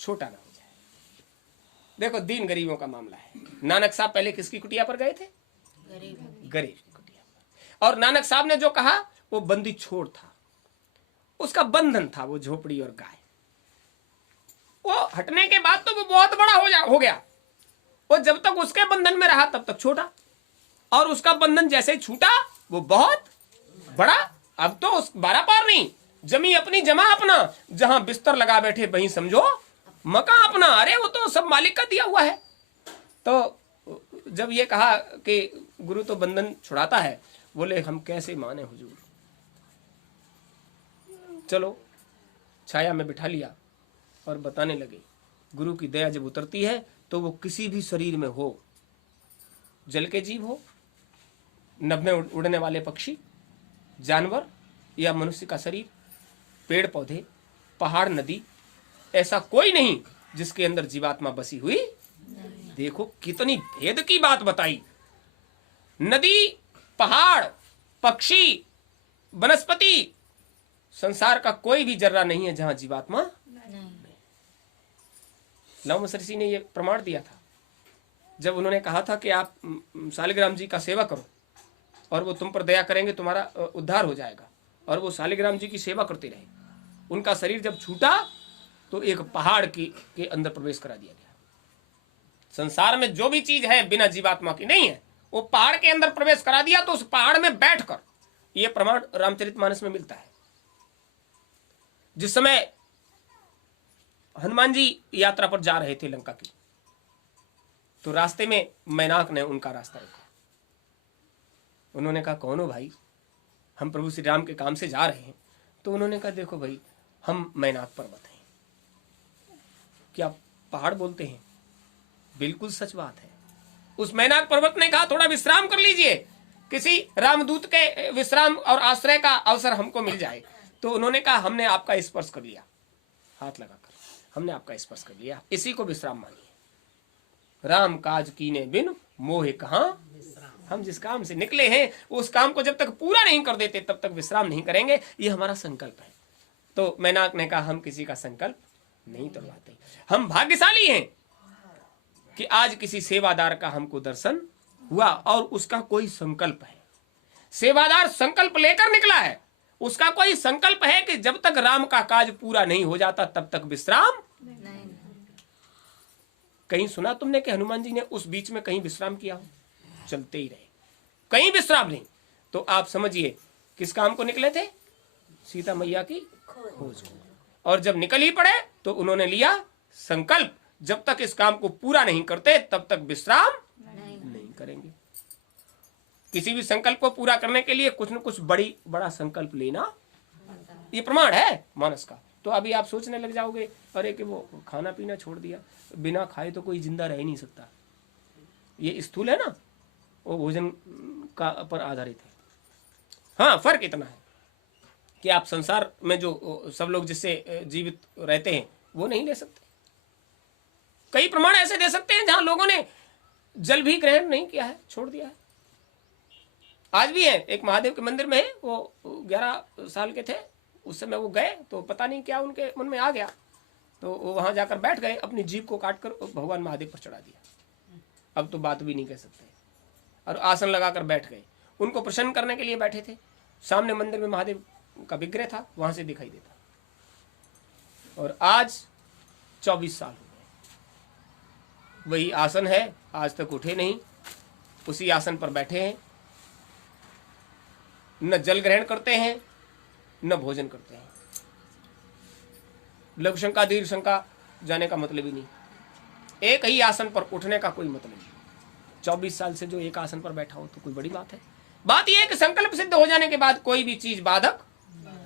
छोटा ना हो जाए। देखो दीन गरीबों का मामला है। नानक साहब पहले किसकी कुटिया पर गए थे? गरीब की कुटिया पर। और नानक साहब ने जो कहा वो बंदी छोड़ था, उसका बंधन था वो झोपड़ी और गाय। वो हटने के बाद तो वो बहुत बड़ा हो गया। वो जब तक उसके बंधन में रहा तब तक छोटा, और उसका बंधन जैसे ही छूटा वो बहुत बड़ा। अब तो उस 12 पार नहीं, जमी अपनी जमा अपना, जहां बिस्तर लगा बैठे वहीं समझो मका अपना। अरे वो तो सब मालिक का दिया हुआ है। तो जब ये कहा कि गुरु तो बंधन छुड़ाता है, बोले हम कैसे माने हुजूर। चलो छाया में बिठा लिया और बताने लगे गुरु की दया जब उतरती है तो वो किसी भी शरीर में हो, जल के जीव हो, नभ में उड़ने वाले पक्षी, जानवर या मनुष्य का शरीर, पेड़ पौधे, पहाड़, नदी, ऐसा कोई नहीं जिसके अंदर जीवात्मा बसी हुई। देखो कितनी भेद की बात बताई। नदी, पहाड़, पक्षी, वनस्पति, संसार का कोई भी जर्रा नहीं है जहां जीवात्मा नहीं। लव महर्षि ने यह प्रमाण दिया था जब उन्होंने कहा था कि आप शालिग्राम जी का सेवा करो और वो तुम पर दया करेंगे, तुम्हारा उद्धार हो जाएगा। और वो शालिग्राम जी की सेवा करते रहे। उनका शरीर जब छूटा तो एक पहाड़ के अंदर प्रवेश करा दिया गया। संसार में जो भी चीज है बिना जीवात्मा की नहीं है, वो पहाड़ के अंदर प्रवेश करा दिया। तो उस पहाड़ में बैठकर, ये प्रमाण रामचरितमानस में मिलता है। जिस समय हनुमान जी यात्रा पर जा रहे थे लंका की, तो रास्ते में मैनाक ने उनका रास्ता रोका। उन्होंने कहा कौन हो भाई? हम प्रभु श्री राम के काम से जा रहे हैं। तो उन्होंने कहा देखो भाई, हम मैनाक पर्वत हैं। क्या पहाड़ बोलते हैं? बिल्कुल सच बात है। उस मैनाक पर्वत ने कहा थोड़ा विश्राम कर लीजिए, किसी रामदूत के विश्राम और आश्रय का अवसर हमको मिल जाए। तो उन्होंने कहा हमने आपका स्पर्श कर लिया, हाथ लगाकर हमने आपका स्पर्श कर लिया, इसी को विश्राम मानिए। राम काज कीने बिन मोहे कहां, हम जिस काम से निकले हैं उस काम को जब तक पूरा नहीं कर देते तब तक विश्राम नहीं करेंगे, ये हमारा संकल्प है। तो मैनाक ने कहा हम किसी का संकल्प नहीं तोड़वाते। हम भाग्यशाली हैं कि आज किसी सेवादार का हमको दर्शन हुआ और उसका कोई संकल्प है। सेवादार संकल्प लेकर निकला है, उसका कोई संकल्प है कि जब तक राम का काज पूरा नहीं हो जाता तब तक विश्राम नहीं। कहीं सुना तुमने कि हनुमान जी ने उस बीच में कहीं विश्राम किया हो? चलते ही रहे, कहीं विश्राम नहीं। तो आप समझिए किस काम को निकले थे? सीता मैया की खोज को। और जब निकल ही पड़े तो उन्होंने लिया संकल्प, जब तक इस काम को पूरा नहीं करते तब तक विश्राम नहीं करेंगे। किसी भी संकल्प को पूरा करने के लिए कुछ न कुछ बड़ा संकल्प लेना, ये प्रमाण है मानस का। तो अभी आप सोचने लग जाओगे अरे कि वो खाना पीना छोड़ दिया, बिना खाए तो कोई जिंदा रह ही नहीं सकता। ये स्थूल है ना, वो भोजन का पर आधारित है। हाँ, फर्क इतना है कि आप संसार में जो सब लोग जिससे जीवित रहते हैं वो नहीं ले सकते। कई प्रमाण ऐसे दे सकते हैं जहां लोगों ने जल भी ग्रहण नहीं किया है, छोड़ दिया है। आज भी है, एक महादेव के मंदिर में है, वो 11 साल के थे उस समय वो गए तो पता नहीं क्या उनके मन में आ गया, तो वो वहां जाकर बैठ गए, अपनी जीभ को काटकर भगवान महादेव पर चढ़ा दिया। अब तो बात भी नहीं कह सकते, और आसन लगाकर बैठ गए। उनको प्रसन्न करने के लिए बैठे थे। सामने मंदिर में महादेव का विग्रह था, वहां से दिखाई देता। और आज 24 साल हो गए, वही आसन है, आज तक उठे नहीं, उसी आसन पर बैठे हैं। न जल ग्रहण करते हैं न भोजन करते हैं। लघु शंका दीर्घ शंका जाने का मतलब ही नहीं, एक ही आसन पर उठने का कोई मतलब नहीं। 24 साल से जो एक आसन पर बैठा हो तो कोई बड़ी बात है। बात यह है कि संकल्प सिद्ध हो जाने के बाद कोई भी चीज बाधक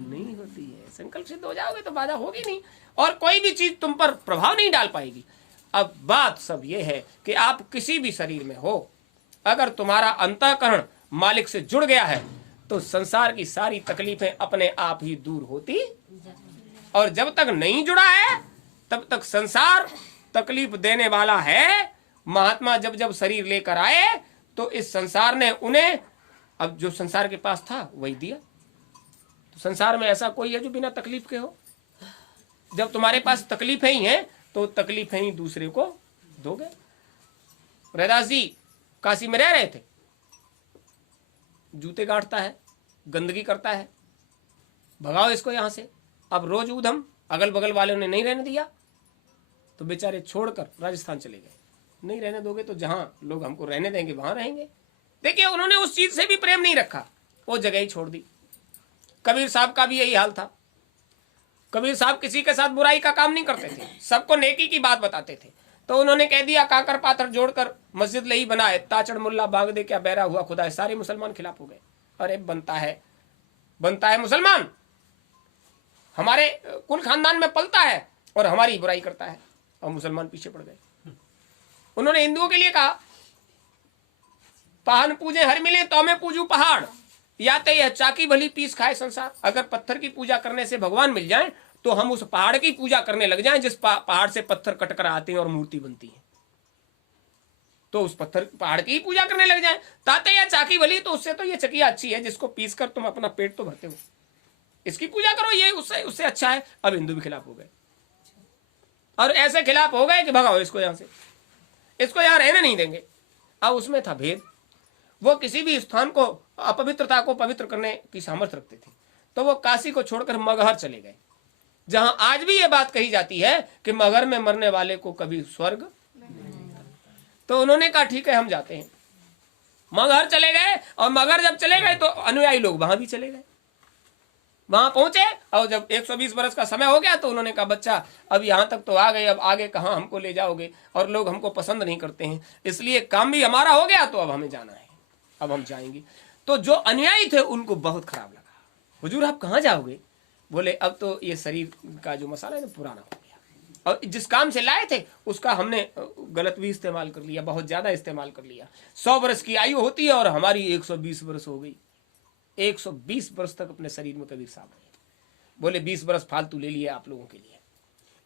नहीं होती है। संकल्प सिद्ध हो जाओगे तो बाधा होगी नहीं, और कोई भी चीज तुम पर प्रभाव नहीं डाल पाएगी। अब बात सब यह है कि आप किसी भी शरीर में हो, अगर तुम्हारा अंतःकरण मालिक से जुड़ गया है तो संसार की सारी तकलीफें अपने आप ही दूर होती, और जब तक नहीं जुड़ा है तब तक संसार तकलीफ देने वाला है। महात्मा जब जब शरीर लेकर आए तो इस संसार ने उन्हें, अब जो संसार के पास था वही दिया। तो संसार में ऐसा कोई है जो बिना तकलीफ के हो? जब तुम्हारे पास तकलीफें ही हैं तो तकलीफें ही दूसरे को दोगे। रैदास जी काशी में रह रहे थे, जूते गांठता है, गंदगी करता है, भगाओ इसको यहां से। अब रोज ऊधम, अगल बगल वालों ने नहीं रहने दिया तो बेचारे छोड़कर राजस्थान चले गए। नहीं रहने दोगे तो जहां लोग हमको रहने देंगे वहां रहेंगे। देखिए उन्होंने उस चीज से भी प्रेम नहीं रखा, वो जगह ही छोड़ दी। कबीर साहब का भी यही हाल था। कबीर साहब किसी के साथ बुराई का काम नहीं करते थे, सबको नेकी की बात बताते थे। तो उन्होंने कह दिया काकर पाथर जोड़कर मस्जिद लई बनाए, ताचड़ मुल्ला बाग दे क्या बैरा हुआ खुदा है। सारे मुसलमान खिलाफ हो गए। अरे बनता है मुसलमान, हमारे कुल खानदान में पलता है और हमारी बुराई करता है, और मुसलमान पीछे पड़ गए। उन्होंने हिंदुओं के लिए कहा पहाड़ पूजे हर मिले तो मैं पूजू पहाड़, या तो यह चाकी भली पीस खाए संसार। अगर पत्थर की पूजा करने से भगवान मिल जाए तो हम उस पहाड़ की पूजा करने लग जाएं जिस पहाड़ से पत्थर कटकर आते हैं और मूर्ति बनती है, तो उस पहाड़ की ही पूजा करने लग जाएं। ताते या चाकी भली, तो उससे तो ये चकिया अच्छी है जिसको पीस कर तुम अपना पेट तो भरते हो, इसकी पूजा करो, ये उससे अच्छा है। अब हिंदू भी खिलाफ हो गए, और ऐसे खिलाफ हो गए कि भगाओ इसको यहां से, इसको यहां रहने नहीं देंगे। अब उसमें था भेद, वो किसी भी स्थान को, अपवित्रता को पवित्र करने की सामर्थ्य रखते थे। तो वो काशी को छोड़कर मगहर चले गए, जहां आज भी ये बात कही जाती है कि मगहर में मरने वाले को कभी स्वर्ग। तो उन्होंने कहा ठीक है हम जाते हैं। मगहर चले गए, और मगहर जब चले गए तो अनुयायी लोग वहां भी चले गए। वहां पहुंचे और जब 120 वर्ष का समय हो गया तो उन्होंने कहा बच्चा अब यहां तक तो आ गए, अब आगे कहां हमको ले जाओगे, और लोग हमको पसंद नहीं करते हैं, इसलिए काम भी हमारा हो गया तो अब हमें जाना है, अब हम जाएंगे। तो जो अनुयायी थे उनको बहुत खराब लगा। हुजूर आप कहां जाओगे? बोले अब तो ये शरीर का जो मसाला है ना पुराना हो गया, और जिस काम से लाए थे उसका हमने गलत भी इस्तेमाल कर लिया, बहुत ज्यादा इस्तेमाल कर लिया। 100 वर्ष की आयु होती है और हमारी 120 वर्ष हो गई। 120 वर्ष तक अपने शरीर में कबीर साहब रहे। बोले 20 वर्ष फालतू ले लिए आप लोगों के लिए।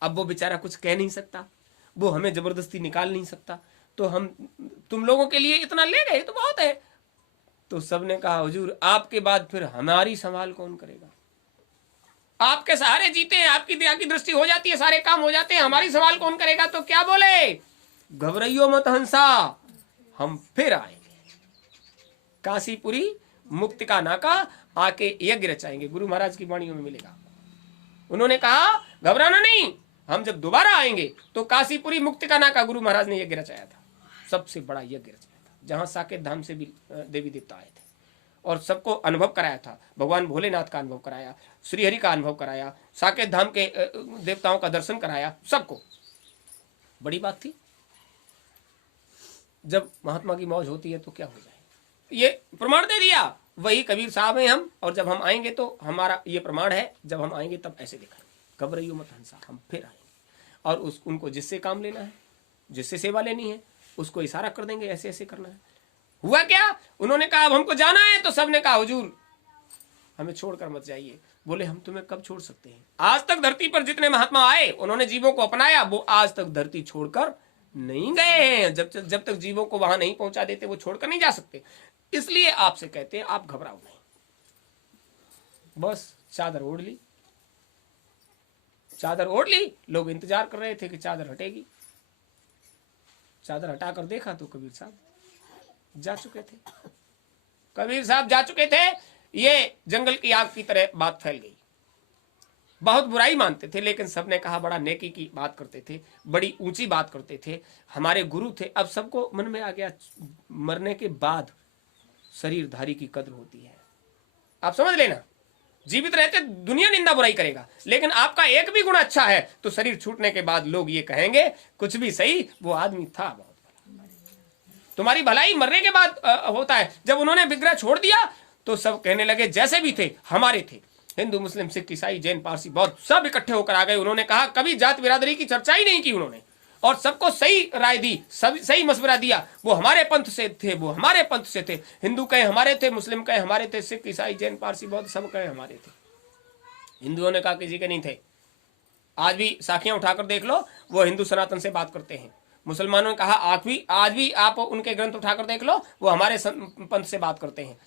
अब वो बेचारा कुछ कह नहीं सकता, वो हमें जबरदस्ती निकाल नहीं सकता, तो हम तुम लोगों के लिए इतना ले गए तो बहुत है। तो सबने कहा हुजूर आपके बाद फिर हमारी संभाल कौन करेगा? आपके सहारे जीते हैं, आपकी दया की दृष्टि हो जाती है, सारे काम हो जाते हैं, हमारी संभाल कौन करेगा? तो क्या बोले, घबराइयो मत हंसा, हम फिर आएंगे। काशीपुरी मुक्ति का नाका आके यज्ञ रचाएंगे, गुरु महाराज की वाणियों में मिलेगा। उन्होंने कहा घबराना नहीं, हम जब दोबारा आएंगे तो काशीपुरी मुक्ति का नाका गुरु महाराज ने यज्ञ रचाया था, सबसे बड़ा यज्ञ रचाया था, जहां साकेत धाम से भी देवी देवता आए थे और सबको अनुभव कराया था। भगवान भोलेनाथ का अनुभव कराया, श्रीहरि का अनुभव कराया, साकेत धाम के देवताओं का दर्शन कराया, सबको बड़ी बात थी। जब महात्मा की मौज होती है तो क्या हो जाए, ये प्रमाण दे दिया, वही कबीर साहब हैं हम, और जब हम आएंगे तो हमारा ये प्रमाण है, जब हम आएंगे तब ऐसे दिखाएंगे, घबराइयो मत हंसा, हम फिर आएंगे। और उनको जिससे काम लेना है, जिससे सेवा लेनी है, उसको इशारा कर देंगे ऐसे ऐसे करना है। हुआ क्या, उन्होंने कहा अब हमको जाना है, तो सबने कहा हुजूर हमें छोड़कर मत जाइए। बोले हम तुम्हें कब छोड़ सकते हैं? आज तक धरती पर जितने महात्मा आए उन्होंने जीवों को अपनाया, वो आज तक धरती छोड़कर नहीं गए हैं। जब तक जीवों को वहां नहीं पहुंचा देते वो छोड़कर नहीं जा सकते। इसलिए आपसे कहते हैं आप घबराओ नहीं। बस चादर ओढ़ ली, चादर ओढ़ ली, लोग इंतजार कर रहे थे कि चादर हटेगी। चादर हटाकर देखा तो कबीर साहब जा चुके थे। कबीर साहब जा चुके थे। ये जंगल की आग की तरह बात फैल गई। बहुत बुराई मानते थे, लेकिन सबने कहा बड़ा नेकी की बात करते थे, बड़ी ऊंची बात करते थे, हमारे गुरु थे। अब सबको मन में आ गया मरने के बाद शरीरधारी की कद्र होती है। आप समझ लेना, जीवित रहते दुनिया निंदा बुराई करेगा, लेकिन आपका एक भी गुण अच्छा है तो शरीर छूटने के बाद लोग ये कहेंगे कुछ भी सही वो आदमी था बहुत भला। तुम्हारी भलाई मरने के बाद होता है। जब उन्होंने विग्रह छोड़ दिया तो सब कहने लगे जैसे भी थे हमारे थे, हिंदू मुस्लिम सिख ईसाई जैन पारसी बौद्ध सब इकट्ठे होकर आ गए। उन्होंने कहा कभी जात बिरादरी की चर्चा ही नहीं की उन्होंने, और सबको सही राय दी, सब सही मशवरा दिया। वो हमारे पंथ से थे, वो हमारे पंथ से थे, हिंदू कहे हमारे थे, मुस्लिम कहे हमारे थे, सिख ईसाई जैन पारसी बौद्ध सब कहे हमारे थे। हिंदुओं ने कहा किसी के नहीं थे। आज भी साखियां उठाकर देख लो, वो हिंदू सनातन से बात करते हैं। मुसलमानों ने कहा आज भी आप उनके ग्रंथ उठाकर देख लो, वो हमारे पंथ से बात करते हैं।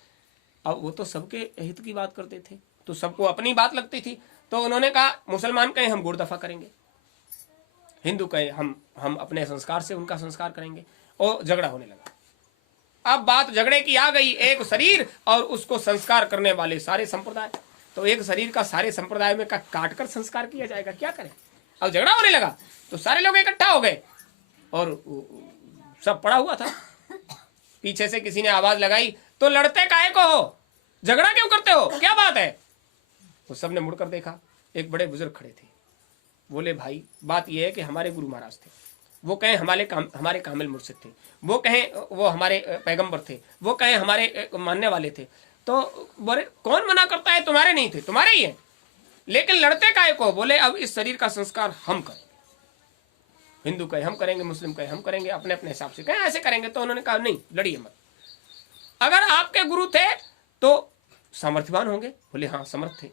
अब वो तो सबके हित की बात करते थे, तो सबको अपनी बात लगती थी। तो उन्होंने कहा मुसलमान कहे हम गुड़ दफा करेंगे, हिंदू कहे हम अपने संस्कार से उनका संस्कार करेंगे, और झगड़ा होने लगा। अब बात झगड़े की आ गई, एक शरीर और उसको संस्कार करने वाले सारे संप्रदाय। तो एक शरीर का सारे संप्रदाय में काट कर संस्कार किया जाएगा, क्या करें। अब झगड़ा होने लगा तो सारे लोग इकट्ठा हो गए और सब पड़ा हुआ था। पीछे से किसी ने आवाज लगाई, तो लड़ते काहे को हो, झगड़ा क्यों करते हो, क्या बात है। तो सबने मुड़कर देखा, एक बड़े बुजुर्ग खड़े थे। बोले भाई बात यह है कि हमारे गुरु महाराज थे, वो कहें हमारे कामिल मुर्शिद थे, वो कहें वो हमारे पैगंबर थे, वो कहें हमारे मानने वाले थे। तो बोले कौन मना करता है, तुम्हारे नहीं थे, तुम्हारे ही है, लेकिन लड़ते काहे को। बोले अब इस शरीर का संस्कार हम करें। हिंदू कहे हम करेंगे, मुस्लिम कहे हम करेंगे, अपने अपने हिसाब से कहें ऐसे करेंगे। तो उन्होंने कहा नहीं, लड़िए मत। अगर आपके गुरु थे तो सामर्थ्यवान होंगे। बोले हाँ समर्थ थे।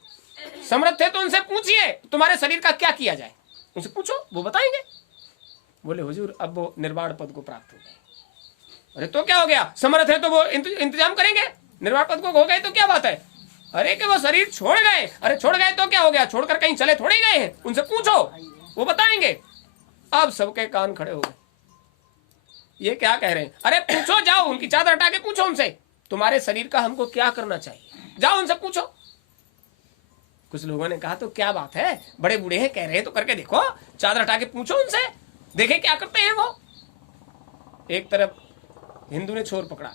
समर्थ थे तो उनसे पूछिए तुम्हारे शरीर का क्या किया जाए, उनसे पूछो, वो बताएंगे। बोले हुजूर अब वो निर्वाण पद को प्राप्त हो गए। अरे तो क्या हो गया, समर्थ है तो वो इंतजाम करेंगे, निर्वाण पद को हो गए तो क्या बात है। अरे कि वो शरीर छोड़ गए, अरे छोड़ गए तो क्या हो गया, छोड़कर कहीं चले थोड़े गए हैं, उनसे पूछो वो बताएंगे। अब सबके कान खड़े हो गए, ये क्या कह रहे हैं। अरे पूछो, जाओ उनकी चादर हटा के पूछो उनसे, तुम्हारे शरीर का हमको क्या करना चाहिए, जाओ उनसे पूछो। कुछ लोगों ने कहा तो क्या बात है, बड़े बूढ़े हैं, कह रहे हैं तो करके देखो, चादर हटा के पूछो उनसे, देखे क्या करते हैं वो। एक तरफ हिंदू ने छोर पकड़ा,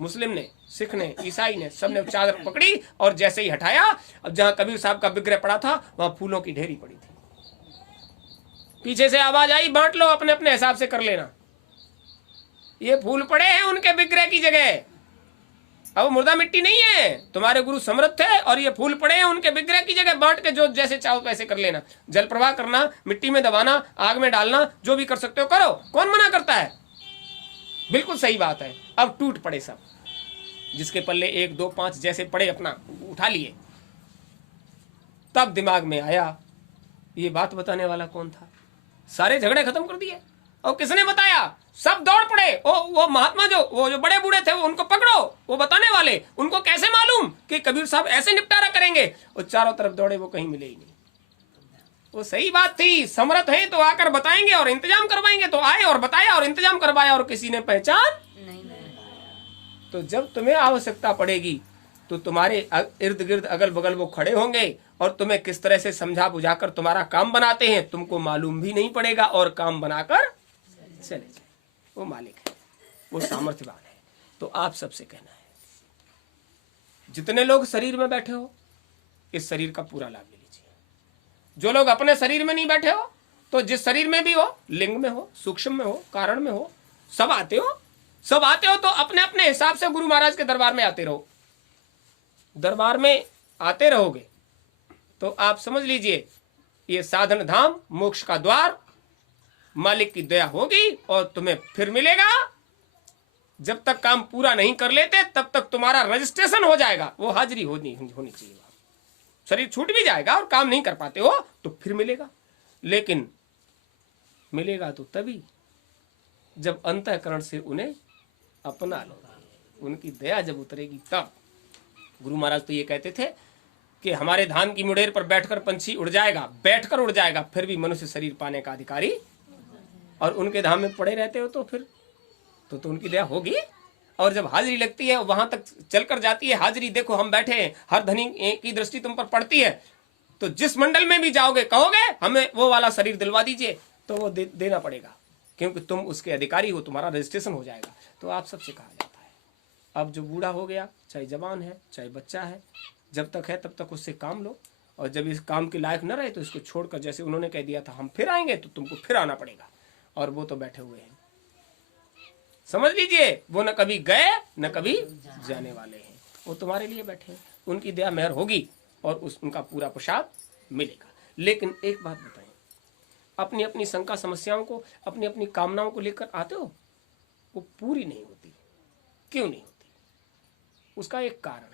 मुस्लिम ने, सिख ने, ईसाई ने, सबने चादर पकड़ी और जैसे ही हटाया, अब जहां कबीर साहब का विग्रह पड़ा था वहां फूलों की ढेरी पड़ी थी। पीछे से आवाज आई, बांट लो, अपने अपने हिसाब से कर लेना। ये फूल पड़े हैं उनके विग्रह की जगह, अब मुर्दा मिट्टी नहीं है, तुम्हारे गुरु समर्थ थे और ये फूल पड़े हैं उनके विग्रह की जगह, बांट के जो जैसे चाहो वैसे कर लेना। जल प्रवाह करना, मिट्टी में दबाना, आग में डालना, जो भी कर सकते हो करो, कौन मना करता है। बिल्कुल सही बात है। अब टूट पड़े सब, जिसके पल्ले 1 2 5 जैसे पड़े अपना उठा लिए। तब दिमाग में आया ये बात बताने वाला कौन था, सारे झगड़े खत्म कर दिए। और किसने बताया, सब दौड़ पड़े। वो महात्मा जो बड़े बूढ़े थे, वो उनको पकड़ो, वो बताने वाले, उनको कैसे मालूम कि कबीर साहब ऐसे निपटारा करेंगे। वो चारों तरफ दौड़े, वो कहीं मिले ही नहीं। वो सही बात थी, समर्थ है तो आकर बताएंगे और इंतजाम करवाएंगे। तो आए और बताया और इंतजाम करवाया और किसी ने पहचान नहीं। तो जब तुम्हें आवश्यकता पड़ेगी तो तुम्हारे इर्द गिर्द अगल बगल वो खड़े होंगे और तुम्हें किस तरह से समझा बुझाकर तुम्हारा काम बनाते हैं तुमको मालूम भी नहीं पड़ेगा, और काम बनाकर चले जाए। वो मालिक है, वो सामर्थ्यवान है। तो आप सबसे कहना है, जितने लोग शरीर में बैठे हो इस शरीर का पूरा लाभ ले लीजिए। जो लोग अपने शरीर में नहीं बैठे हो, तो जिस शरीर में भी हो, लिंग में हो, सूक्ष्म में हो, कारण में हो, सब आते हो तो अपने अपने हिसाब से गुरु महाराज के दरबार में आते रहो। दरबार में आते रहोगे तो आप समझ लीजिए ये साधन धाम, मोक्ष का द्वार, मालिक की दया होगी और तुम्हें फिर मिलेगा। जब तक काम पूरा नहीं कर लेते तब तक तुम्हारा रजिस्ट्रेशन हो जाएगा, वो हाजिरी होनी चाहिए। शरीर छूट भी जाएगा और काम नहीं कर पाते हो तो फिर मिलेगा, लेकिन मिलेगा तो तभी जब अंतःकरण से उन्हें अपना लो, उनकी दया जब उतरेगी तब। गुरु महाराज तो ये कहते थे कि हमारे धाम की मुड़ेर पर बैठकर पंछी उड़ जाएगा, बैठकर उड़ जाएगा, फिर भी मनुष्य शरीर पाने का अधिकारी। और उनके धाम में पड़े रहते हो तो फिर तो उनकी दया होगी। और जब हाजिरी लगती है वहां तक चलकर जाती है हाजिरी, देखो हम बैठे हैं, हर धनी की दृष्टि तुम पर पड़ती है, तो जिस मंडल में भी जाओगे कहोगे हमें वो वाला शरीर दिलवा दीजिए, तो वो देना पड़ेगा, क्योंकि तुम उसके अधिकारी हो, तुम्हारा रजिस्ट्रेशन हो जाएगा। तो आप सबसे कहा जाता है, अब जो बूढ़ा हो गया, चाहे जवान है चाहे बच्चा है, जब तक है तब तक उससे काम लो, और जब इस काम के लायक न रहे तो इसको छोड़कर, जैसे उन्होंने कह दिया था हम फिर आएंगे, तो तुमको फिर आना पड़ेगा। और वो तो बैठे हुए हैं, समझ लीजिए, वो न कभी गए न कभी जाने वाले हैं, वो तुम्हारे लिए बैठे हैं। उनकी दया मेहर होगी और उनका पूरा प्रसाद मिलेगा। लेकिन एक बात बताएं, अपनी अपनी शंका समस्याओं को, अपनी अपनी कामनाओं को लेकर आते हो, वो पूरी नहीं होती। क्यों नहीं होती? उसका एक कारण है।